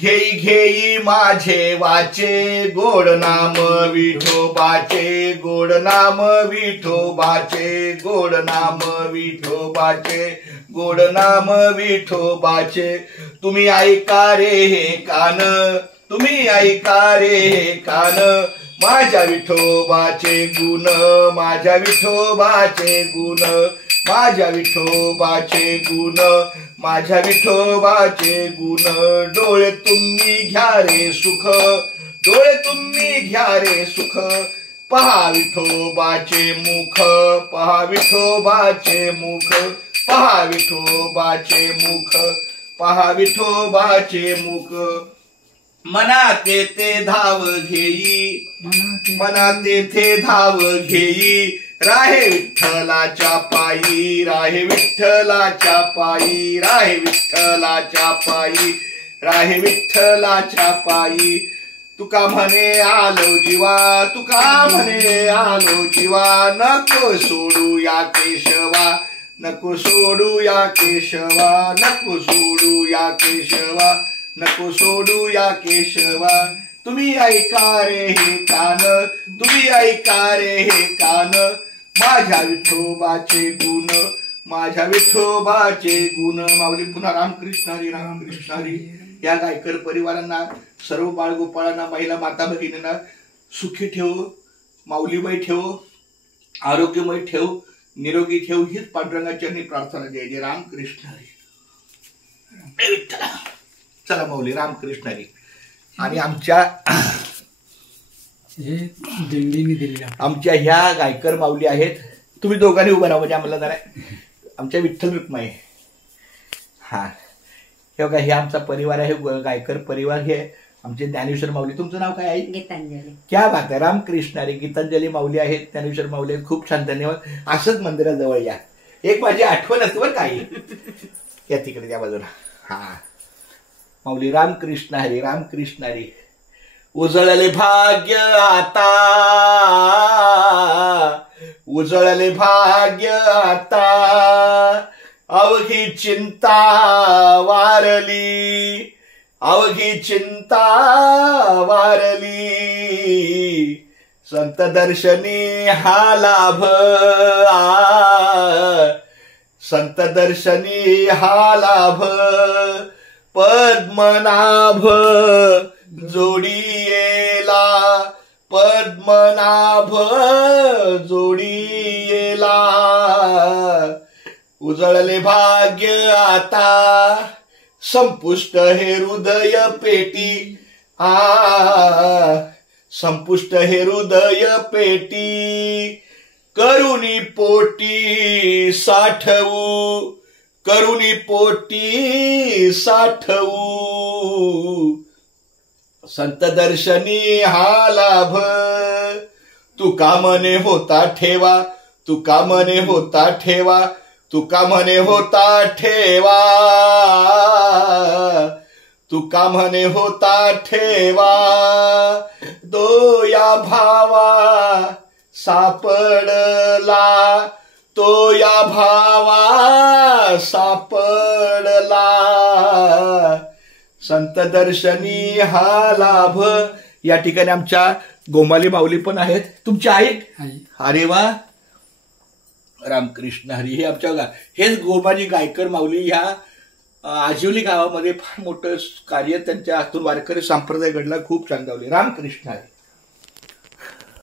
घेई घेई माझे वाचे गोड नाम विठोबाचे, गोड नाम विठोबाचे, गोड नाम विठोबाचे, गोड नाम विठोबाचे. तुम्ही ऐका रे हे कान, तुम्ही ऐका रे हे कान, माझ्या विठोबाचे गुण, माझ्या विठोबाचे गुण, माझ्या विठोबाचे गुण, माझ्या विठोबाचे गुण. डोळे तुम्ही घ्या रे सुख, डोळे तुम्ही घ्या रे सुख, पहा विठोबाचे मुख, पहा विठोबाचे मुख, पहा विठोबाचे मुख, पहा विठोबाचे मुख. मनात येते धाव घेई, मनात येते धाव घेई, राहे विठ्ठलाच्या पायी, राहे विठ्ठलाच्या पायी, राहे विठ्ठलाच्या पायी, राहे विठ्ठलाच्या पायी. तुका म्हणे आलो जीवा, तुका म्हणे आलो जीवा, नको सोडू या केशवा, नको सोडू या केशवा, नको सोडू या केशवा, नको सोडू या केशवा. तुम्ही ऐका रे हे कान, तुम्ही ऐका रे हे कान, माझ्या विठोबाचे गुण, माझ्या विठोबाचे गुण. माऊली पुन्हा रामकृष्ण हरी, रामकृष्ण हरी. या गायकर परिवारांना, सर्व बाळगोपाळांना, महिला माता भगिनींना सुखी ठेव, माऊलीमय ठेव, आरोग्यमय ठेव, निरोगी ठेव, हीच पांडुरंगाची प्रार्थना. जय जय रामकृष्ण हरी. विठ्ठला. चला माऊली, रामकृष्ण हरी. आणि आमच्या दिंडीने दिलेल्या आमच्या ह्या गायकर माऊली आहेत. तुम्ही दोघांनी उभं राहा म्हणजे आम्हाला जरा. आमच्या विठ्ठल रुक्माई. हा हे बघा, हे आमचा परिवार आहे, गायकर परिवार. हे आमचे ज्ञानेश्वर माऊली. तुमचं नाव काय आहे? गीतांजली. क्या बात आहे. रामकृष्ण हरी. गीतांजली माऊली आहेत, ज्ञानेश्वर माऊली आहेत. खूप छान, धन्यवाद. असंच मंदिराजवळ या. एक माझी आठवण असते बरं काही. या तिकडे त्या बाजूला. हा माऊली. रामकृष्ण हरी, रामकृष्ण हरी. उजळले भाग्य आता, उजळले भाग्य आता, अवघी चिंता वारली, अवघी चिंता वारली. संत दर्शनी हा लाभ, संत दर्शनी हा लाभ, पद्मनाभ जोडीला, पद्मनाभ जोडीला. उजळले भाग्य आता, संपुष्ट हे हृदय पेटी, संपुष्ट हे हृदय पेटी. करुणी पोटी साठवू, करुणी पोटी साठवू. संत दर्शनी हा लाभ, तुका मने होता ठेवा, तुका मने होता ठेवा, तुका म्हणे होता ठेवा, तुका म्हणे होता ठेवा. तो या भावा सापडला, तो या भावा सापडला. संत दर्शनी हा लाभ. या ठिकाणी आमच्या गोमाली माऊली पण आहेत. तुमची आई? अरे वा, रामकृष्ण हरी. हे आमच्या हेच गोमाली गायकर माऊली ह्या आजिवली गावामध्ये फार मोठं कार्य त्यांच्या हातून वारकरी संप्रदाय घडला. खूप चांगला. रामकृष्ण हरी.